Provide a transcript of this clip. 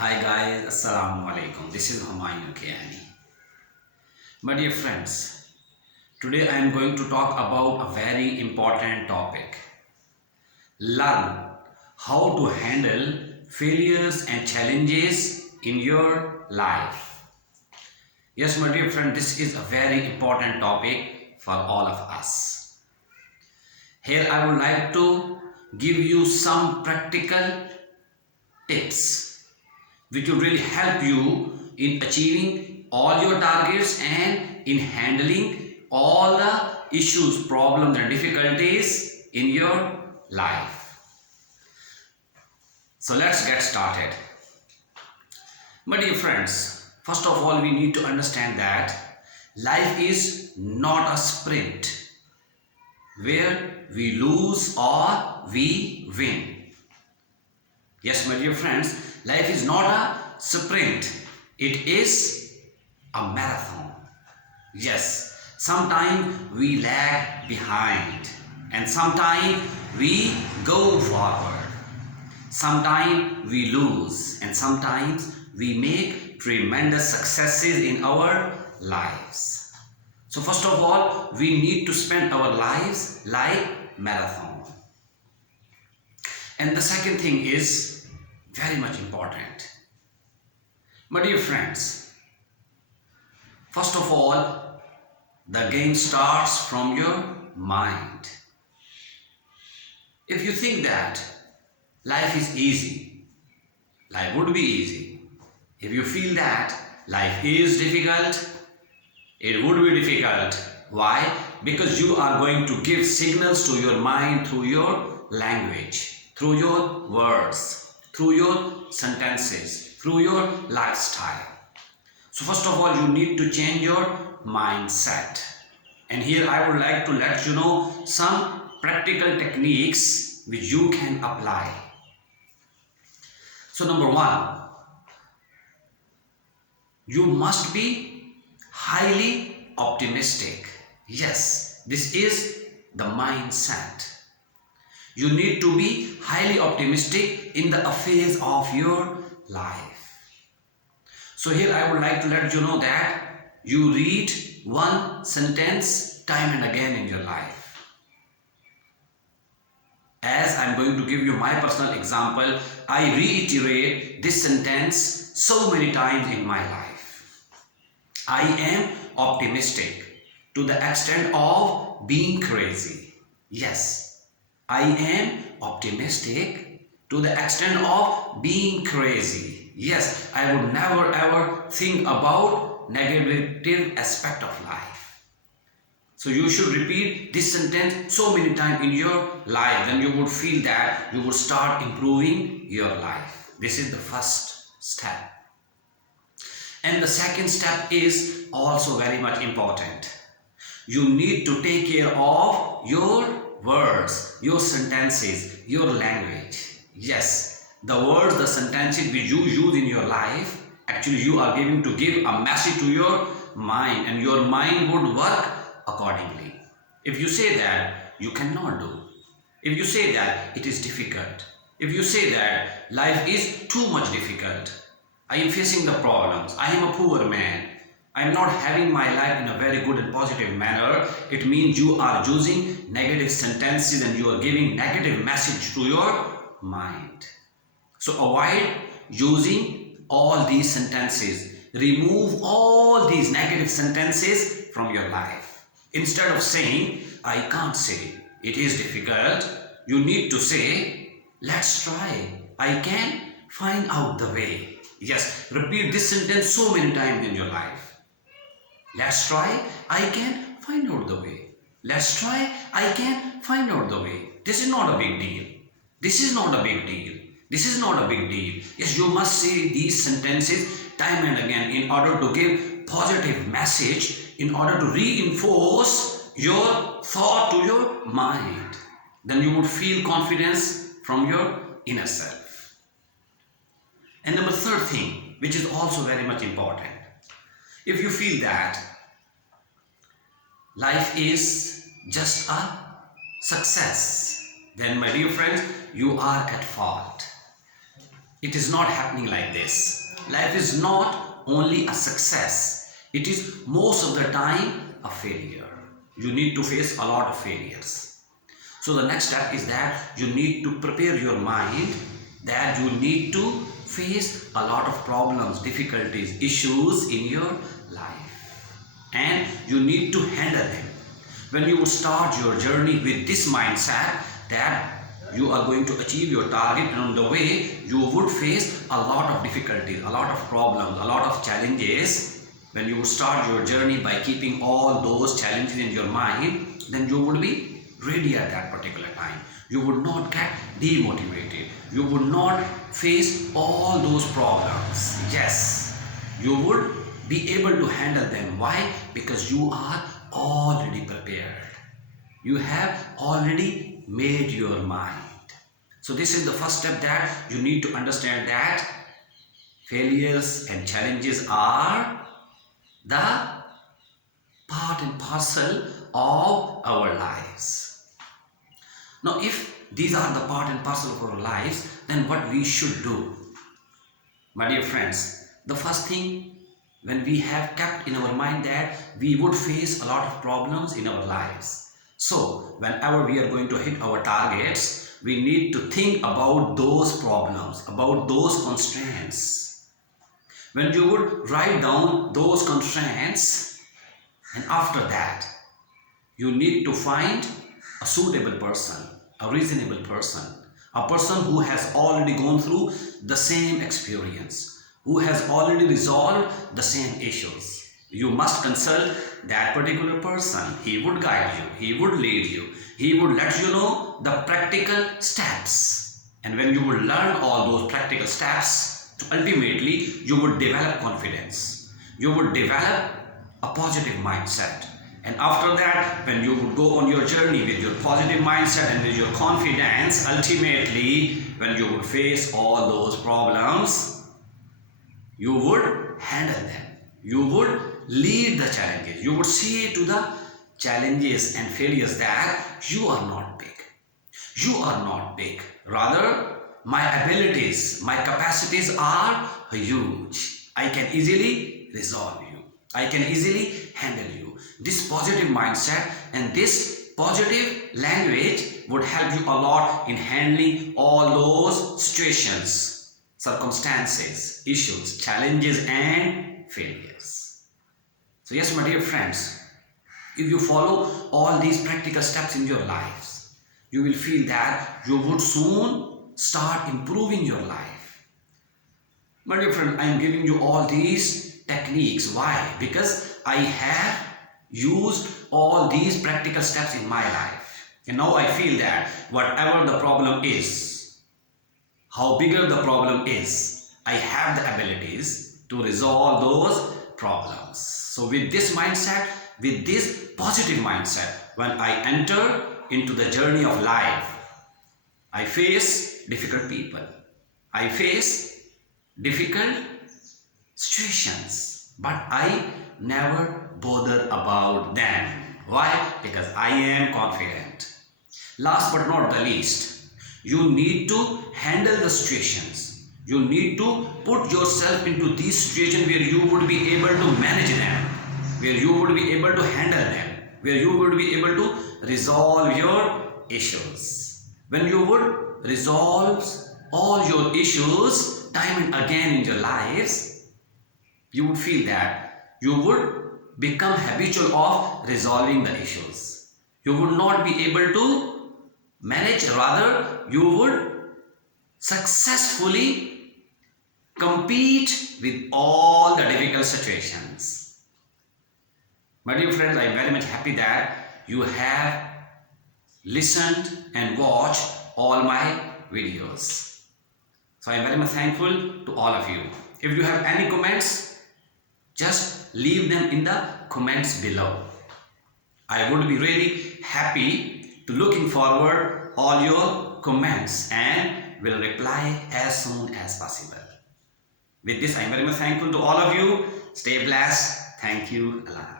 Hi guys, Assalamu alaikum. This is Humayun Kiani. My dear friends, today I am going to talk about a very important topic. Learn how to handle failures and challenges in your life. Yes, my dear friend, this is a very important topic for all of us. Here I would like to give you some practical tips which will really help you in achieving all your targets and in handling all the issues, problems and difficulties in your life. So let's get started. My dear friends, first of all we need to understand that life is not a sprint where we lose or we win. Yes, my dear friends, life is not a sprint, it is a marathon. Yes, sometimes we lag behind and sometimes we go forward. Sometimes we lose and sometimes we make tremendous successes in our lives. So first of all, we need to spend our lives like marathon. And the second thing is very much important. My dear friends, first of all, the game starts from your mind. If you think that life is easy, life would be easy. If you feel that life is difficult, it would be difficult. Why? Because you are going to give signals to your mind through your language, through your words, through your sentences, through your lifestyle. So first of all, you need to change your mindset. And here I would like to let you know some practical techniques which you can apply. So number one, you must be highly optimistic. Yes, this is the mindset. You need to be highly optimistic in the affairs of your life. So here I would like to let you know that you read one sentence time and again in your life. As I am going to give you my personal example, I reiterate this sentence so many times in my life. I am optimistic to the extent of being crazy. Yes. I am optimistic to the extent of being crazy. Yes, I would never ever think about negative aspect of life. So you should repeat this sentence so many times in your life, then you would feel that you would start improving your life. This is the first step. And the second step is also very much important. You need to take care of your words, your sentences, your language. Yes, the words, the sentences which you use in your life, actually you are giving to give a message to your mind and your mind would work accordingly. If you say that you cannot do, if you say that it is difficult, if you say that life is too much difficult, I am facing the problems, I am a poor man, I am not having my life in a very good and positive manner, it means you are using negative sentences and you are giving negative message to your mind. So avoid using all these sentences. Remove all these negative sentences from your life. Instead of saying, I can't say, it is difficult, you need to say, let's try, I can find out the way. Yes, repeat this sentence so many times in your life. Let's try, I can find out the way. Let's try, I can find out the way. This is not a big deal. This is not a big deal. This is not a big deal. Yes, you must say these sentences time and again in order to give positive message, in order to reinforce your thought to your mind. Then you would feel confidence from your inner self. And number third thing, which is also very much important. If you feel that life is just a success, then my dear friends, you are at fault. It is not happening like this. Life is not only a success, it is most of the time a failure. You need to face a lot of failures. So the next step is that you need to prepare your mind that you need to face a lot of problems, difficulties, issues in your life. And you need to handle them. When you start your journey with this mindset that you are going to achieve your target, and on the way you would face a lot of difficulties, a lot of problems, a lot of challenges. When you start your journey by keeping all those challenges in your mind, then you would be ready at that particular time. You would not get demotivated. You would not face all those problems. Yes, you would be able to handle them. Why? Because you are already prepared. You have already made your mind. So this is the first step, that you need to understand that failures and challenges are the part and parcel of our lives. Now, if these are the part and parcel of our lives, then what we should do? My dear friends, the first thing, when we have kept in our mind that we would face a lot of problems in our lives. So, whenever we are going to hit our targets, we need to think about those problems, about those constraints. When you would write down those constraints, and after that, you need to find a suitable person, a reasonable person, a person who has already gone through the same experience, who has already resolved the same issues. You must consult that particular person. He would guide you, he would lead you, he would let you know the practical steps. And when you would learn all those practical steps, ultimately you would develop confidence. You would develop a positive mindset. And after that, when you would go on your journey with your positive mindset and with your confidence, ultimately, when you would face all those problems, you would handle them. You would lead the challenges. You would see to the challenges and failures that you are not big. You are not big. Rather, my abilities, my capacities are huge. I can easily resolve you. I can easily handle you. This positive mindset and this positive language would help you a lot in handling all those situations, circumstances, issues, challenges and failures. So yes, my dear friends, if you follow all these practical steps in your lives, you will feel that you would soon start improving your life. My dear friend, I am giving you all these techniques. Why? Because I have used all these practical steps in my life. And now I feel that whatever the problem is, how bigger the problem is, I have the abilities to resolve those problems. So with this mindset, with this positive mindset, when I enter into the journey of life, I face difficult people. I face difficult situations, but I never bother about them. Why? Because I am confident. Last but not the least, you need to handle the situations. You need to put yourself into these situations where you would be able to manage them, where you would be able to handle them, where you would be able to resolve your issues. When you would resolve all your issues time and again in your lives, you would feel that you would become habitual of resolving the issues. You would not be able to manage, rather you would successfully compete with all the difficult situations. My dear friends, I am very much happy that you have listened and watched all my videos. So I am very much thankful to all of you. If you have any comments, just leave them in the comments below. I would be really happy to looking forward all your comments and will reply as soon as possible. With this, I am very much thankful to all of you. Stay blessed. Thank you. Allah.